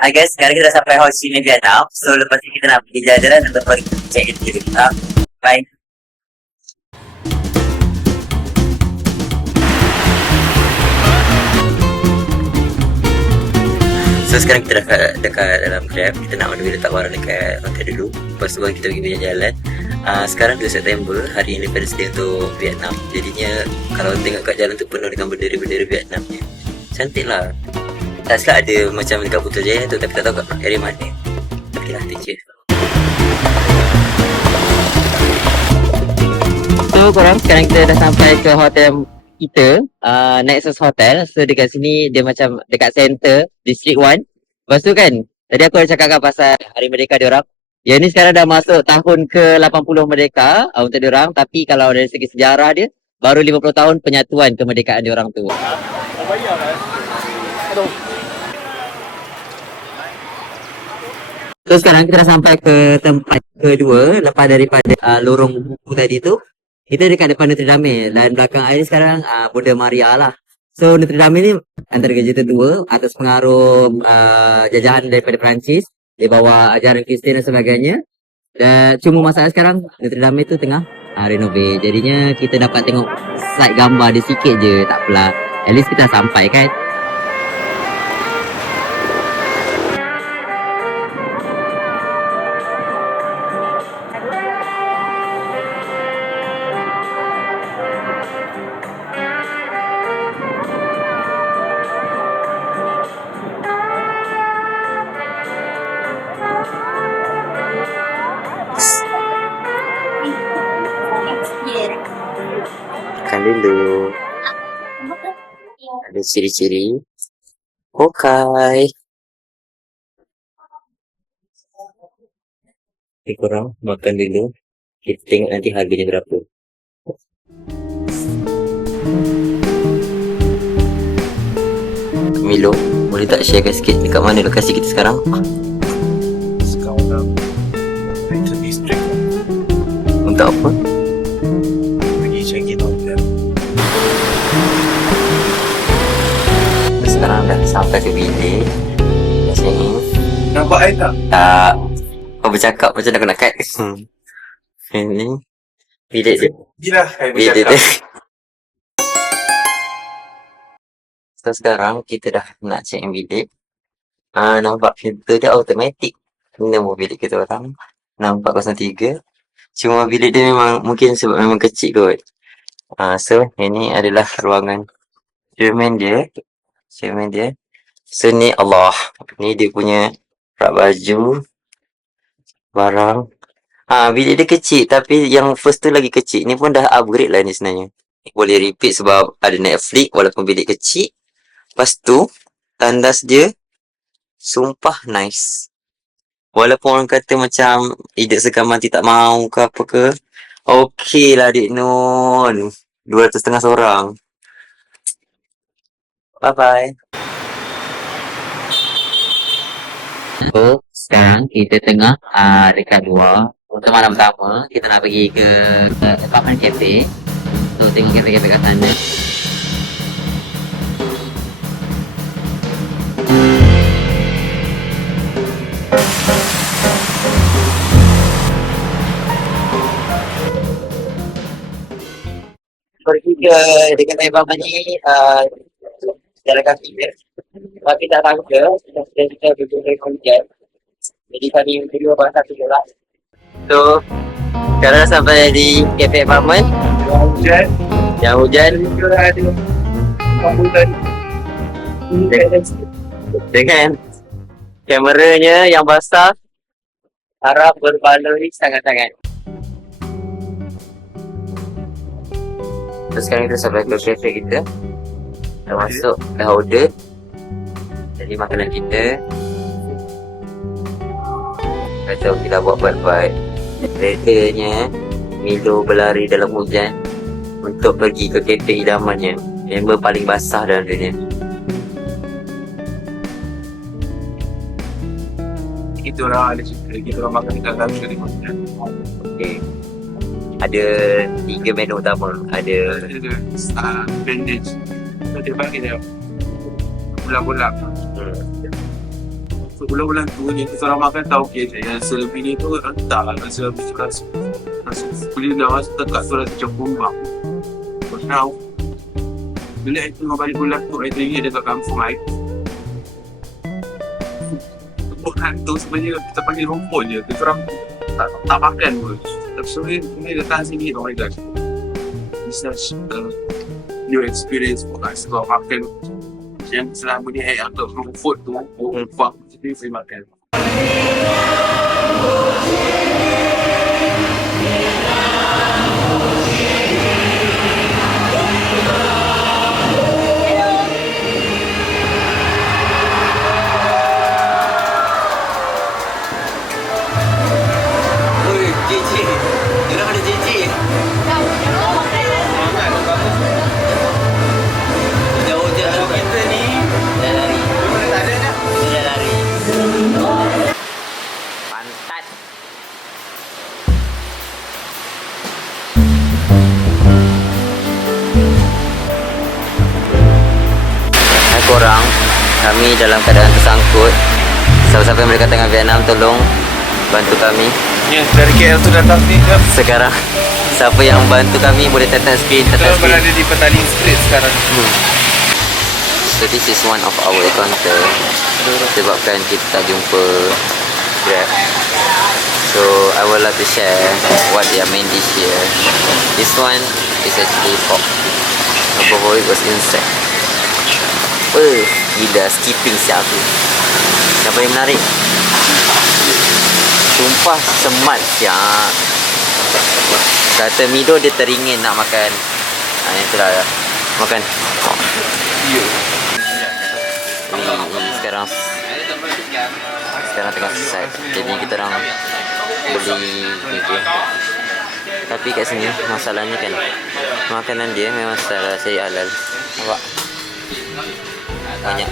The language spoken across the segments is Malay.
I guess sekarang kita dah sampai Ho Chi Minh Vietnam. So lepas ni kita nak pergi jalan-jalan untuk pergi check in dulu. Bye. So sekarang kita dah dekat dalam Grab. Kita nak on the way letak barang dekat hotel dulu. Lepas tu baru kita pergi jalan-jalan. Sekarang 2 September, hari Independence Day untuk Vietnam. Jadinya kalau tengok kat jalan tu penuh dengan bendera-bendera Vietnam. Cantik lah. Tak silap ada macam dekat Putrajaya tu, tapi tak tahu kat area mana. Okay lah, teacher. So korang, sekarang kita dah sampai ke hotel kita, Nexus Hotel. So dekat sini dia macam dekat center District 1. Lepas tu kan, tadi aku dah cakap pasal Hari Merdeka diorang. Ya ni sekarang dah masuk tahun ke-80 Merdeka untuk diorang. Tapi kalau dari segi sejarah dia, baru 50 tahun penyatuan kemerdekaan diorang tu. So sekarang kita dah sampai ke tempat kedua lepas daripada lorong buku tadi tu. Kita dekat depan Notre Dame dan belakang air ni sekarang Bunda Maria lah. So Notre Dame ni antara gereja tertua atas pengaruh jajahan daripada Perancis. Dia bawa ajaran Kristian dan sebagainya. Dan cuma masalah sekarang Notre Dame tu tengah renovate. Jadinya kita dapat tengok slide gambar dia sikit je, tak apalah. At least kita dah sampai kan. Makan dulu. Ada ciri-ciri Hokai. Okay, korang makan dulu. Kita tengok nanti harganya berapa. Milo, boleh tak sharekan sikit dekat mana lokasi kita sekarang? Sekarang Little District Untuk apa? pergi check-in hotel. Sekarang dah sampai ke bilik. Dah check in. Nampak air tak? Tak. Kau bercakap macam aku nak cut. Ini bilik dia. Gila air Bilik dia. bercakap. So sekarang kita dah nak check in bilik. Nampak filter dia automatic. Ini nombor bilik kita orang. 6403. Cuma bilik dia memang mungkin sebab memang kecil kot. So ini adalah ruangan cermin dia. So ni Allah. Ni dia punya rak baju. Barang. Bilik dia kecil tapi yang first tu lagi kecil. Ni pun dah upgrade lah ni sebenarnya. Boleh repeat sebab ada Netflix walaupun bilik kecil. Lepas tu tandas dia sumpah nice. Walaupun orang kata macam hidup sekam mati tak mau ke apa ke. Okey lah Dik Nun. 250 seorang. Bye bye. So sekarang kita tengah dekat luar. Untuk malam pertama kita nak pergi ke apartment cafe. So tengok cafe-cafe kat sana. Pergi ke dekat apartment ni jalan kaki je. Tapi tak tangga kita duduk dari hujan. Jadi kami berdua bahasa tu lah. So sekarang dah sampai di cafe apartment. Hujan. Yang hujan Kita ada komputer. dengan kameranya yang basah. Harap berbaloi sangat-sangat. Terus sekarang kita sampai ke cafe kita. Dah masuk, dah order. Jadi makanan kita. Kacau kita buat baik-baik. Keretanya Milo berlari dalam hujan untuk pergi ke kafe idamannya. Member paling basah dalam dunia. Kita orang ada cerita. Kita orang makan dekat luxury hotel. Okay. Ada 3 menu utama. Ada Bandage. So dia bagi dia bola-bola. So ulang-ulang tu yang kita orang makan tahu okey je. Yang selebih ni tu entah lah rasa lebih rasa kulit dah rasa dekat tu rasa macam kumbang. But now bila itu balik bulan tu saya teringat dekat kampung saya. Bukan tu sebenarnya kita panggil rumput je. Kita orang tak makan pun. Tapi sebenarnya ini datang sini, oh my gosh. It's such a new experience for us. Kalau makan yang selama ni saya anggap rumput tu, buang jadi saya makan. Korang, kami dalam keadaan tersangkut. Siapa-siapa yang berkaitan dengan Vietnam, tolong bantu kami. Ya, dari KL tu datang ni ke? Sekarang siapa yang bantu kami boleh tekan screen, Kita berada di Petaling Street sekarang. So this is one of our encounter sebabkan kita jumpa Grab. So I would like to share what their main dish here. This one is actually pork. Above it was insect. Gila skipping siap tu. Yang paling menarik, sumpah semat siap. Kata Mido dia teringin nak makan. Yang itulah makan. Ini sekarang tengah selesai. Jadi kita orang beli ni. Tapi kat sini masalahnya kan, makanan dia memang secara saya halal. Nampak? Banyak.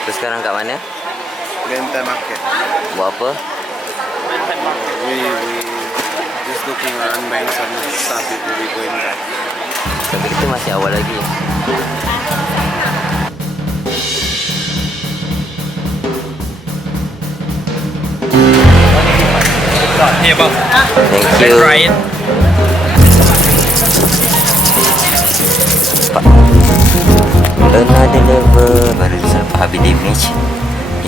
Terus sekarang kat mana? Lantern Market. Buat apa? We just looking around buying some stuff before we going back. Tapi kita masih awal lagi. Here, bang. Thank you. it. Another level baru sampai habis damage.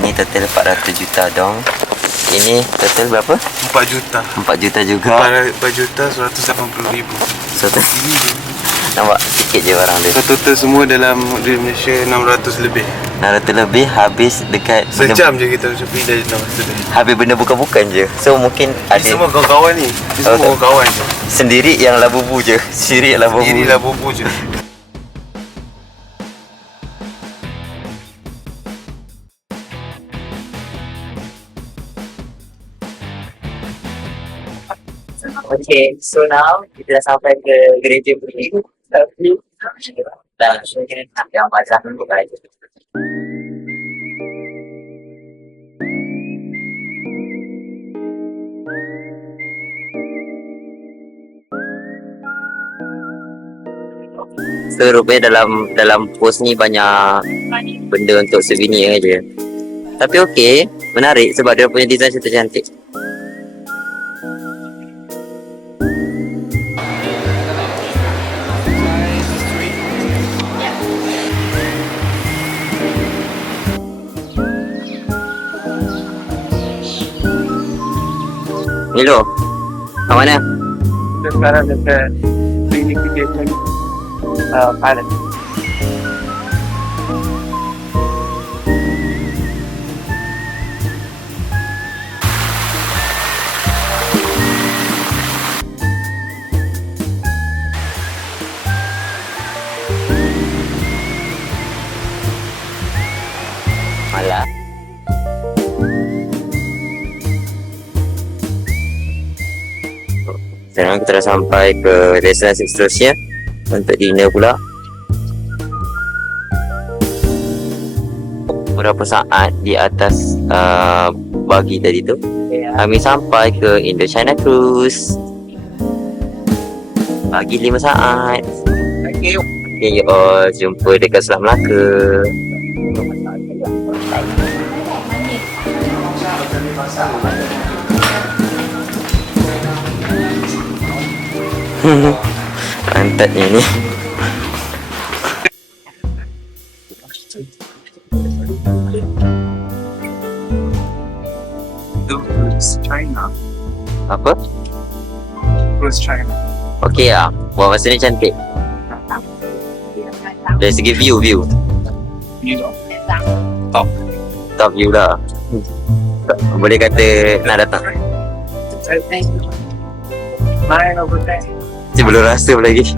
Ini total 400 juta dong. Ini total berapa? 4 juta. 4 juta juga. 4 juta 180 ribu. So, nampak sikit je barang dia. So, total semua dalam di Malaysia 600 lebih. 600 lebih habis dekat Sejam je kita macam pergi dari 600 lebih. habis benda bukan-bukan je. So mungkin Ini ada semua kawan-kawan ni. Ini semua kawan je. sendiri yang labubu je. Sendiri yang labubu. Inilah bubu je. Okay, so now kita dah sampai ke gereja Bukit. Tapi dah mungkin yang baca untuk aja. So rupanya dalam post ni banyak benda untuk souvenir aja. Tapi okey, menarik sebab dia punya design cantik-cantik. Milo, kat mana? Kita sekarang dekat Unification Pilot. Malah. Sekarang kita dah sampai ke destinasi seterusnya untuk dinner pula. Beberapa saat di atas pagi tadi tu, kami sampai ke Indochina Cruise. Bagi 5 saat. Okay. Okay, jumpa dekat Selat Melaka. Pantatnya ni. It's China. Apa? It's China. Okey lah. Buat masa ni cantik. Dari segi view. You know. Top view lah. Boleh kata nak datang. 9 over 10. Saya belum rasa pun lagi.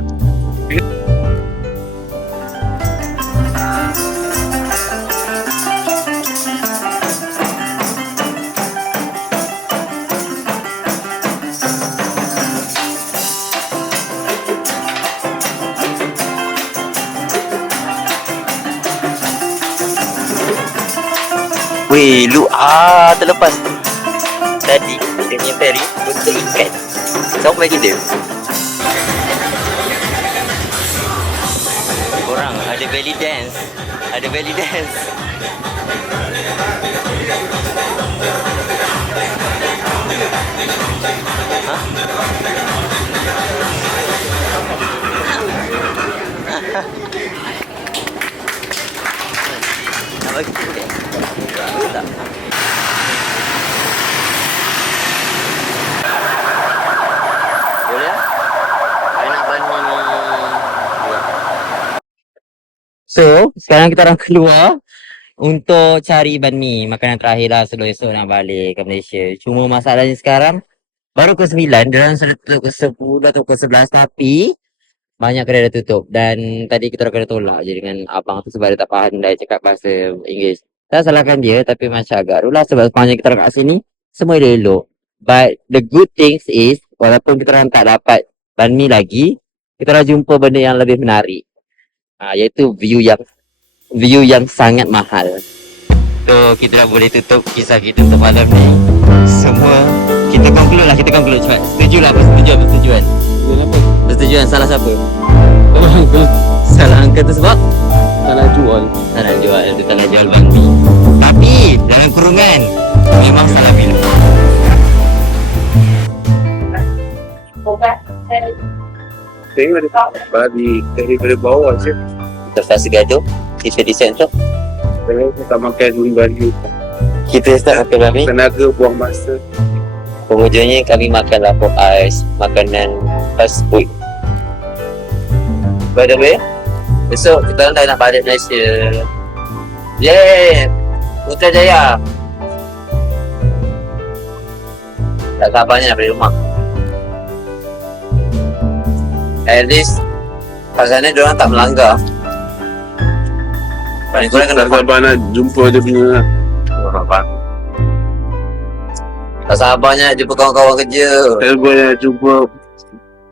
Weh, lu terlepas. Tadi dia punya ferry bentuk ikan. Siapa bagi dia? Korang ada belly dance. Ada belly dance. Nak bagi tu dia? Boleh tak? Boleh lah. Saya nak bani ni. So, sekarang kita orang keluar untuk cari ban mi. Makanan terakhir lah sebelum esok nak balik ke Malaysia. Cuma masalahnya sekarang, baru ke 9, diorang sudah tutup ke 10 atau ke 11. Tapi, banyak kedai dah tutup. Dan tadi kita orang kena tolak je dengan abang tu sebab dia tak faham dia cakap bahasa Inggeris. Tak salahkan dia, tapi macam agak rulah sebab sepanjang kita orang kat sini, semua elok. But the good things is, walaupun kita orang tak dapat ban mi lagi, kita orang jumpa benda yang lebih menarik. Iaitu view yang sangat mahal. So kita dah boleh tutup kisah kita untuk malam ni. Semua kita conclude cepat. Setuju lah, persetujuan. Kenapa? Persetujuan salah siapa? Salah angka tu sebab Salah jual. salah jual ban mi. Tapi dalam kurungan memang salah pilih. Tengok dia bagi daripada bawah je. Kita fast gaduh, kita decide tu. Kalau kita makan baju, Kita start makan ban mi. tenaga buang masa. Penghujungnya kami makan lapuk ais, makanan fast food. By the way, besok kita orang dah nak balik Malaysia. Yeay! Putrajaya! Tak sabarnya nak balik rumah. At least, kat sana diorang tak melanggar. Paling kurang kena Tak sabar nak jumpa dia punya orang. tak sabarnya nak jumpa kawan-kawan kerja. Tak sabar nak jumpa